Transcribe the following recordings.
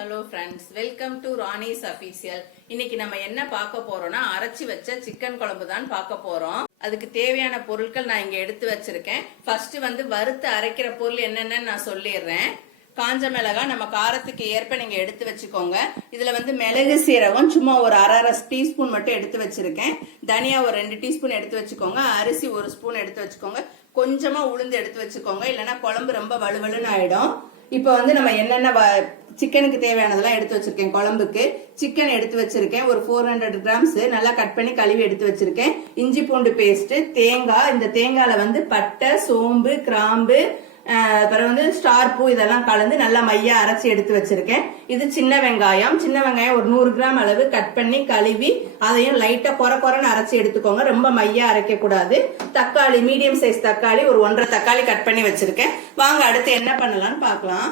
Hello friends welcome to Rani's official இன்னைக்கு நம்ம என்ன பார்க்க போறோம்னா அரைச்சி வச்ச சிக்கன் குழம்பு தான் பார்க்க போறோம். அதுக்கு தேவையான பொருட்கள் நான் இங்க எடுத்து வச்சிருக்கேன். ஃபர்ஸ்ட் வந்து வறுத்து அரைக்கிற பொருள் என்னென்னு நான் சொல்லிடுறேன். காஞ்ச மிளகா நம்ம காரத்துக்கு ஏற்ப நீங்க எடுத்து வச்சுக்கோங்க. இதுல வந்து மிளகு சீரகம் சும்மா ஒரு அரை அரை டீஸ்பூன் மட்டும் எடுத்து வச்சிருக்கேன். தனியா ஒரு ரெண்டு டீஸ்பூன் எடுத்து வச்சுக்கோங்க. அரிசி ஒரு ஸ்பூன் எடுத்து வச்சுக்கோங்க. கொஞ்சமா உளுந்து எடுத்து வச்சுக்கோங்க. இல்லைன்னா குழம்பு ரொம்ப வலுவலுன்னு ஆயிடும். இப்போ வந்து நம்ம என்னென்ன வ- சிக்கனுக்கு தேவையானதெல்லாம் எடுத்து வச்சிருக்கேன். குழம்புக்கு சிக்கன் எடுத்து வச்சிருக்கேன். ஒரு ஃபோர் ஹண்ட்ரட் கிராம்ஸ் நல்லா கட் பண்ணி கழுவி எடுத்து வச்சிருக்கேன். இஞ்சி பூண்டு பேஸ்ட் தேங்காய் இந்த தேங்காயில வந்து பட்டை சோம்பு கிராம்பு அப்புறம் வந்து ஸ்டார் பூ இதெல்லாம் கலந்து நல்லா மையா அரைச்சி எடுத்து வச்சிருக்கேன். இது சின்ன வெங்காயம். சின்ன வெங்காயம் ஒரு நூறு கிராம் அளவு கட் பண்ணி கழுவி அதையும் லைட்டா கொர கொரன்னு அரைச்சி எடுத்துக்கோங்க. ரொம்ப மையா அரைக்க கூடாது. தக்காளி மீடியம் சைஸ் தக்காளி ஒரு ஒன்றரை தக்காளி கட் பண்ணி வச்சிருக்கேன். வாங்க அடுத்து என்ன பண்ணலாம்னு பார்க்கலாம்.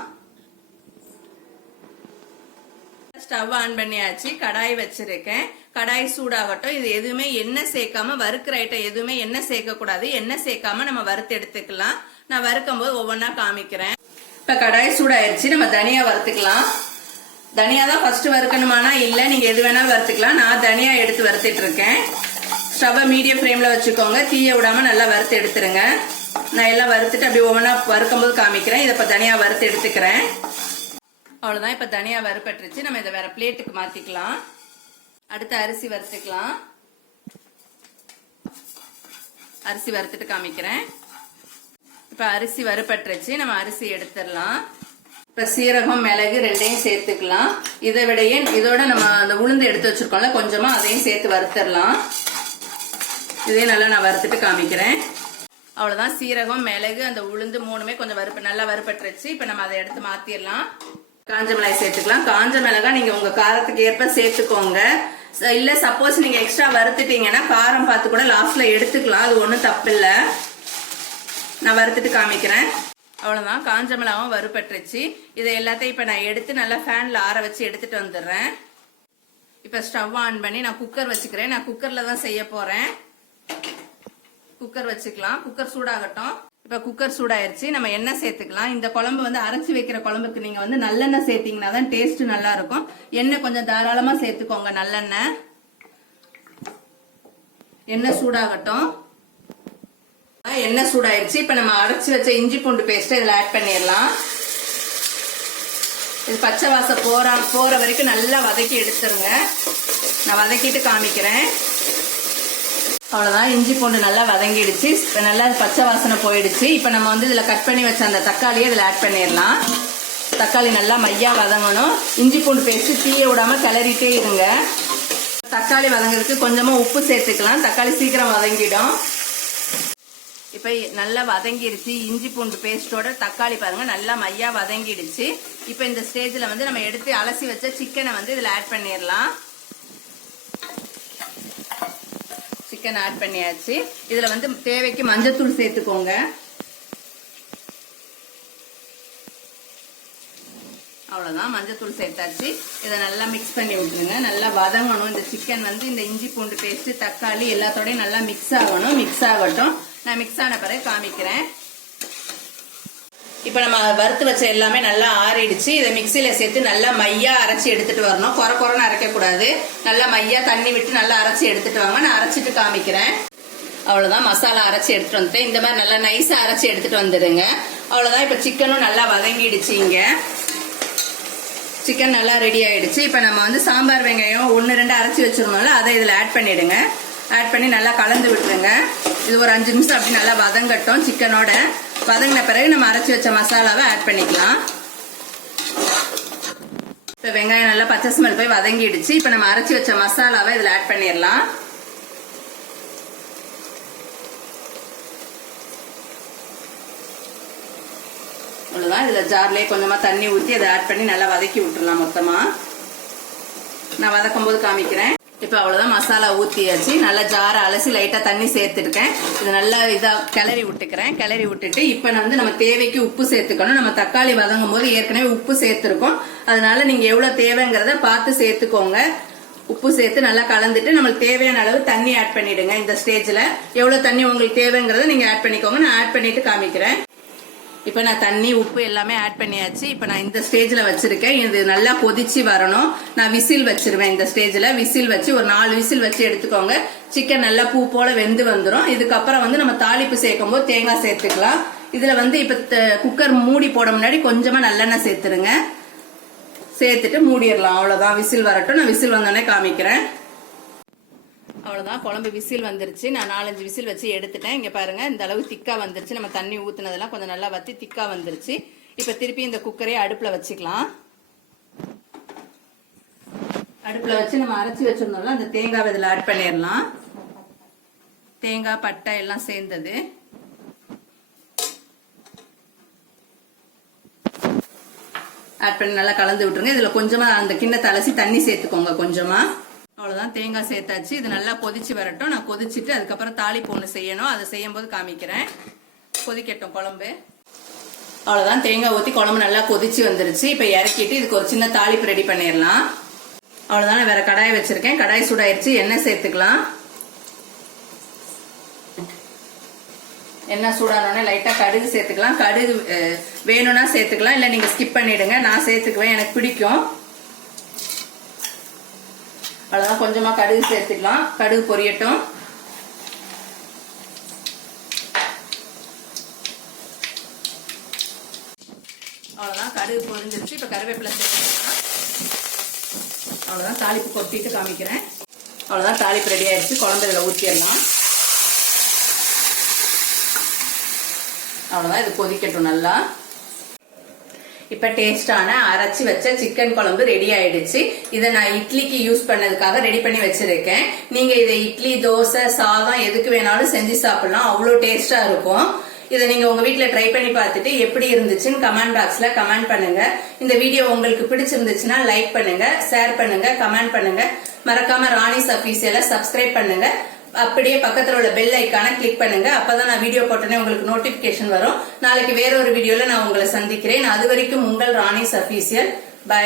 ஸ்டவ் ஆன் பண்ணியாச்சு. கடாய் வச்சிருக்கேன். கடாய் சூடாகட்டும். இது எதுவுமே எண்ணெய் சேர்க்காம வறுக்கிற ஐட்டம் எதுவுமே எண்ணெய் சேர்க்க கூடாது எண்ணெய் சேர்க்காம நம்ம வறுத்து எடுத்துக்கலாம். நான் வறுக்கும் போது ஒவ்வொன்றா காமிக்கிறேன். இப்ப கடாய் சூடாயிருச்சு நம்ம தனியா வறுத்துக்கலாம். தனியா தான் ஃபர்ஸ்ட் வறுக்கணுமானா இல்ல நீங்க எது வேணாலும் வறுத்துக்கலாம். நான் தனியா எடுத்து வறுத்துட்டு இருக்கேன் ஸ்டவ்வை மீடியம் ஃப்ளேம்ல வச்சுக்கோங்க. தீய விடாம நல்லா வறுத்து எடுத்துருங்க. நான் எல்லாம் வறுத்துட்டு அப்படி ஒவ்வொன்றா வறுக்கும் போது காமிக்கிறேன். இதை இப்போ தனியா வறுத்து எடுத்துக்கிறேன். அவ்வளவுதான். இப்ப தனியா வறுப்பட்டுருச்சு நம்ம இதை வேற பிளேட்டுக்கு மாத்திக்கலாம். அடுத்து அரிசி வறுத்துக்கலாம். அரிசி வறுத்துட்டு காமிக்கிறேன். இப்ப அரிசி வறுபட்டுருச்சு. நம்ம அரிசி எடுத்துடலாம். இப்ப சீரகம் மிளகு ரெண்டையும் சேர்த்துக்கலாம். இதை விடையே இதோட நம்ம அந்த உளுந்து எடுத்து வச்சிருக்கோம்ல கொஞ்சமா அதையும் சேர்த்து வறுத்துடலாம். இதையும் நல்லா நான் வறுத்துட்டு காமிக்கிறேன். அவ்வளவுதான். சீரகம் மிளகு அந்த உளுந்து மூணுமே கொஞ்சம் வறுப்பு நல்லா வறுப்பட்டுருச்சு இப்ப நம்ம அதை எடுத்து மாத்திரலாம் காஞ்ச மிளகாய் சேர்த்துக்கலாம். காஞ்ச மிளகாய் நீங்க உங்க காரத்துக்கு ஏற்ப சேர்த்துக்கோங்க. இல்லை இல்ல சப்போஸ் நீங்க எக்ஸ்ட்ரா வறுத்துட்டீங்கன்னா காரம் பார்த்து கூட லாஸ்ட்ல எடுத்துக்கலாம். அது ஒண்ணும் தப்பு நான் வறுத்துட்டு காமிக்கிறேன். அவ்வளோதான் காஞ்ச மிளகாவும் வறுப்பட்டுருச்சு இதை எல்லாத்தையும் இப்போ நான் எடுத்து நல்லா ஃபேனில் ஆற வச்சு எடுத்துகிட்டு வந்துடுறேன். இப்போ ஸ்டவ் ஆன் பண்ணி நான் குக்கர் வச்சுக்கிறேன். நான் குக்கரில் தான் செய்ய போகிறேன் குக்கர் வச்சுக்கலாம். குக்கர் சூடாகட்டும். இப்போ குக்கர் சூடாயிருச்சு. நம்ம எண்ணெய் சேர்த்துக்கலாம். இந்த குழம்பு வந்து அரைச்சி வைக்கிற குழம்புக்கு நீங்கள் வந்து நல்லெண்ணெய் சேர்த்தீங்கன்னா தான் டேஸ்ட் நல்லா இருக்கும் எண்ணெய் கொஞ்சம் தாராளமாக சேர்த்துக்கோங்க நல்லெண்ணெய். எண்ணெய் சூடாகட்டும். எண்ணெய் சூடாயிருச்சு. இப்ப நம்ம அரைச்சு வச்ச இஞ்சி பூண்டு பேஸ்ட் இதுல ஆட் பண்ணிடலாம். இது பச்சை வாசம் போற போற வரைக்கும் நல்லா வதக்கி எடுத்துருங்க. நான் வதக்கிட்டு காமிக்கிறேன். அவ்வளவுதான். இஞ்சி பூண்டு நல்லா வதங்கிடுச்சு. இப்ப நல்லா பச்சை வாசனை போயிடுச்சு. இப்ப நம்ம வந்து இதுல கட் பண்ணி வச்ச அந்த தக்காளியை இதுல ஆட் பண்ணிடலாம். தக்காளி நல்லா மையா வதங்கணும். இஞ்சி பூண்டு பேஸ்ட் தீய விடாம கிளறிட்டே இருங்க. தக்காளி வதங்குறதுக்கு கொஞ்சமா உப்பு சேர்த்துக்கலாம். தக்காளி சீக்கிரம் வதங்கிடும். இப்ப நல்லா வதங்கிடுச்சு இஞ்சி பூண்டு பேஸ்டோட தக்காளி பாருங்க நல்லா மையா வதங்கிடுச்சு. இப்ப இந்த ஸ்டேஜ்ல வந்து நம்ம எடுத்து அலசி வச்ச சிக்கனை வந்து இதுல ஆட் பண்ணிடலாம் சிக்கன் ஆட் பண்ணியாச்சு. இதுல வந்து தேவைக்கு மஞ்சத்தூள் சேர்த்துக்கோங்க. அவ்வளோதான் மஞ்சத்தூள் சேர்த்தாச்சு. இதை நல்லா மிக்ஸ் பண்ணி விட்டுருங்க. நல்லா வதங்கணும். இந்த சிக்கன் வந்து இந்த இஞ்சி பூண்டு பேஸ்ட்டு தக்காளி எல்லாத்தோடையும் நல்லா மிக்ஸ் ஆகணும். மிக்ஸ் ஆகட்டும். நான் மிக்ஸ் ஆன பிறகு காமிக்கிறேன். இப்போ நம்ம வறுத்து வச்ச எல்லாமே நல்லா ஆறிடுச்சு. இதை மிக்சியில் சேர்த்து நல்லா மையா அரைச்சி எடுத்துட்டு வரணும். குறை குறைன்னு அரைக்கக்கூடாது. நல்லா மையா தண்ணி விட்டு நல்லா அரைச்சி எடுத்துட்டு வாங்க. நான் அரைச்சிட்டு காமிக்கிறேன். அவ்வளோதான் மசாலா அரைச்சி எடுத்துட்டு வந்துட்டேன். இந்த மாதிரி நல்லா நைஸாக அரைச்சி எடுத்துட்டு வந்துடுங்க. அவ்வளோதான் இப்போ சிக்கனும் நல்லா வதங்கிடுச்சு இங்கே. சிக்கன் நல்லா ரெடி ஆயிடுச்சு. இப்போ நம்ம வந்து சாம்பார் வெங்காயம் ஒன்று ரெண்டு அரைச்சி வச்சிருந்தோம்ல அதை இதில் ஆட் பண்ணிடுங்க. ஆட் பண்ணி நல்லா கலந்து விட்டுருங்க. இது ஒரு அஞ்சு நிமிஷம் அப்படி நல்லா வதங்கட்டும் சிக்கனோட வதங்கின பிறகு நம்ம அரைச்சி வச்ச மசாலாவை ஆட் பண்ணிக்கலாம். இப்போ வெங்காயம் நல்லா பச்சை ஸ்மெல் போய் வதங்கிடுச்சு. இப்போ நம்ம அரைச்சி வச்ச மசாலாவை இதில் ஆட் பண்ணிடலாம். அவ்வளோதான் இதில் ஜார்லேயே கொஞ்சமாக தண்ணி ஊற்றி அதை ஆட் பண்ணி நல்லா வதக்கி விட்டுடலாம் மொத்தமாக நான் வதக்கும் போது காமிக்கிறேன். இப்போ அவ்வளோதான் மசாலா ஊற்றியாச்சு நல்லா ஜாரை அலசி லைட்டாக தண்ணி சேர்த்துருக்கேன். இது நல்லா இதாக கிளறி விட்டுக்கிறேன். கிளறி விட்டுட்டு இப்போ நான் வந்து நம்ம தேவைக்கு உப்பு சேர்த்துக்கணும். நம்ம தக்காளி வதங்கும் போது ஏற்கனவே உப்பு சேர்த்துருக்கோம். அதனால நீங்கள் எவ்வளோ தேவைங்கிறத பார்த்து சேர்த்துக்கோங்க. உப்பு சேர்த்து நல்லா கலந்துட்டு நம்மளுக்கு தேவையான அளவு தண்ணி ஆட் பண்ணிடுங்க. இந்த ஸ்டேஜில் எவ்வளோ தண்ணி உங்களுக்கு தேவைங்கிறத நீங்கள் ஆட் பண்ணிக்கோங்க. நான் ஆட் பண்ணிட்டு காமிக்கிறேன். இப்போ நான் தண்ணி உப்பு எல்லாமே ஆட் பண்ணியாச்சு. இப்போ நான் இந்த ஸ்டேஜில் வச்சுருக்கேன். இது நல்லா கொதிச்சு வரணும். நான் விசில் வச்சிருவேன் இந்த ஸ்டேஜில் விசில் வச்சு ஒரு நாலு விசில் வச்சு எடுத்துக்கோங்க. சிக்கன் நல்லா பூ போல வெந்து வந்துடும் இதுக்கப்புறம் வந்து நம்ம தாளிப்பு சேர்க்கும் போது தேங்காய் சேர்த்துக்கலாம். இதில் வந்து இப்போ த- குக்கர் மூடி போட முன்னாடி கொஞ்சமாக நல்லெண்ணெய் சேர்த்துருங்க. சேர்த்துட்டு மூடிடலாம். அவ்வளோதான் விசில் வரட்டும். நான் விசில் வந்தோடனே காமிக்கிறேன். அவ்வளோதான் குழம்பு விசில் வந்துருச்சு. நான் நாலஞ்சு விசில் வச்சு எடுத்துட்டேன். இங்கே பாருங்கள் இந்த அளவு திக்காக வந்துருச்சு. நம்ம தண்ணி ஊற்றுனதெல்லாம் கொஞ்சம் நல்லா வற்றி திக்காக வந்துருச்சு. இப்போ திருப்பி இந்த குக்கரையே அடுப்பில் வச்சுக்கலாம். அடுப்பில் வச்சு நம்ம அரைச்சி வச்சுருந்தோம்ல அந்த தேங்காவை இதில் ஆட் பண்ணிடலாம். தேங்காய் பட்டை எல்லாம் சேர்ந்தது. ஆட் பண்ணி நல்லா கலந்து விட்டுருங்க. இதில் கொஞ்சமாக அந்த கிண்ணத்தை அலசி தண்ணி சேர்த்துக்கோங்க கொஞ்சமாக அவ்வளோதான் தேங்காய் சேர்த்தாச்சு. இது நல்லா கொதிச்சு வரட்டும். நான் கொதிச்சுட்டு அதுக்கப்புறம் தாளிப்பு ஒன்று செய்யணும். அதை செய்யும் போது காமிக்கிறேன். கொதிக்கட்டும் குழம்பு. அவ்வளோதான் தேங்காய் ஊற்றி குழம்பு நல்லா கொதிச்சு வந்துருச்சு. இப்போ இறக்கிட்டு இதுக்கு ஒரு சின்ன தாளிப்பு ரெடி பண்ணிடலாம். அவ்வளோதான் நான் வேற கடாய் வச்சுருக்கேன். கடாய் சூடாயிருச்சு. எண்ணெய் சேர்த்துக்கலாம். எண்ணெய் சூடானோடனே லைட்டாக கடுகு சேர்த்துக்கலாம். கடுகு வேணும்னா சேர்த்துக்கலாம். இல்லை நீங்கள் ஸ்கிப் பண்ணிவிடுங்க நான் சேர்த்துக்குவேன். எனக்கு பிடிக்கும். அவ்வளவுதான். கொஞ்சமா கடுகு சேர்த்துக்கலாம். கடுகு பொரியட்டும். அவ்வளவுதான். கடுகு பொரிஞ்சிருச்சு. இப்போ கருவேப்பிலை சேர்த்துக்கலாம். அவ்வளவுதான். தாளிப்பு கொட்டிட்டு காமிக்கிறேன். அவ்வளவுதான். தாளிப்பு ரெடி ஆயிடுச்சு. குழம்பு இதில் ஊற்றிடலாம் அவ்வளவுதான். இது கொதிக்கட்டும் நல்லா. இப்ப டேஸ்டான அரைச்சி வச்ச சிக்கன் குழம்பு ரெடி ஆயிடுச்சு. இதை நான் இட்லிக்கு யூஸ் பண்ணதுக்காக ரெடி பண்ணி வச்சிருக்கேன். நீங்க இதை இட்லி தோசை சாதம் எதுக்கு வேணாலும் செஞ்சு சாப்பிடலாம். அவ்வளோ டேஸ்டா இருக்கும். இதை நீங்க உங்க வீட்டுல ட்ரை பண்ணி பார்த்துட்டு எப்படி இருந்துச்சுன்னு கமெண்ட் பாக்ஸ்ல கமெண்ட் பண்ணுங்க. இந்த வீடியோ உங்களுக்கு பிடிச்சிருந்துச்சுன்னா லைக் பண்ணுங்க ஷேர் பண்ணுங்க கமெண்ட் பண்ணுங்க. மறக்காம ராணிஸ் எல்லாம் சப்ஸ்கிரைப் பண்ணுங்க. அப்படியே பக்கத்தில் உள்ள பெல் ஐக்கான கிளிக் பண்ணுங்க. அப்பதான் நான் வீடியோ போட்டோன்னே உங்களுக்கு நோட்டிபிகேஷன் வரும். நாளைக்கு வேற ஒரு வீடியோல நான் உங்களை சந்திக்கிறேன். அது வரைக்கும் உங்கள் ராணி சஃபீசியல் பை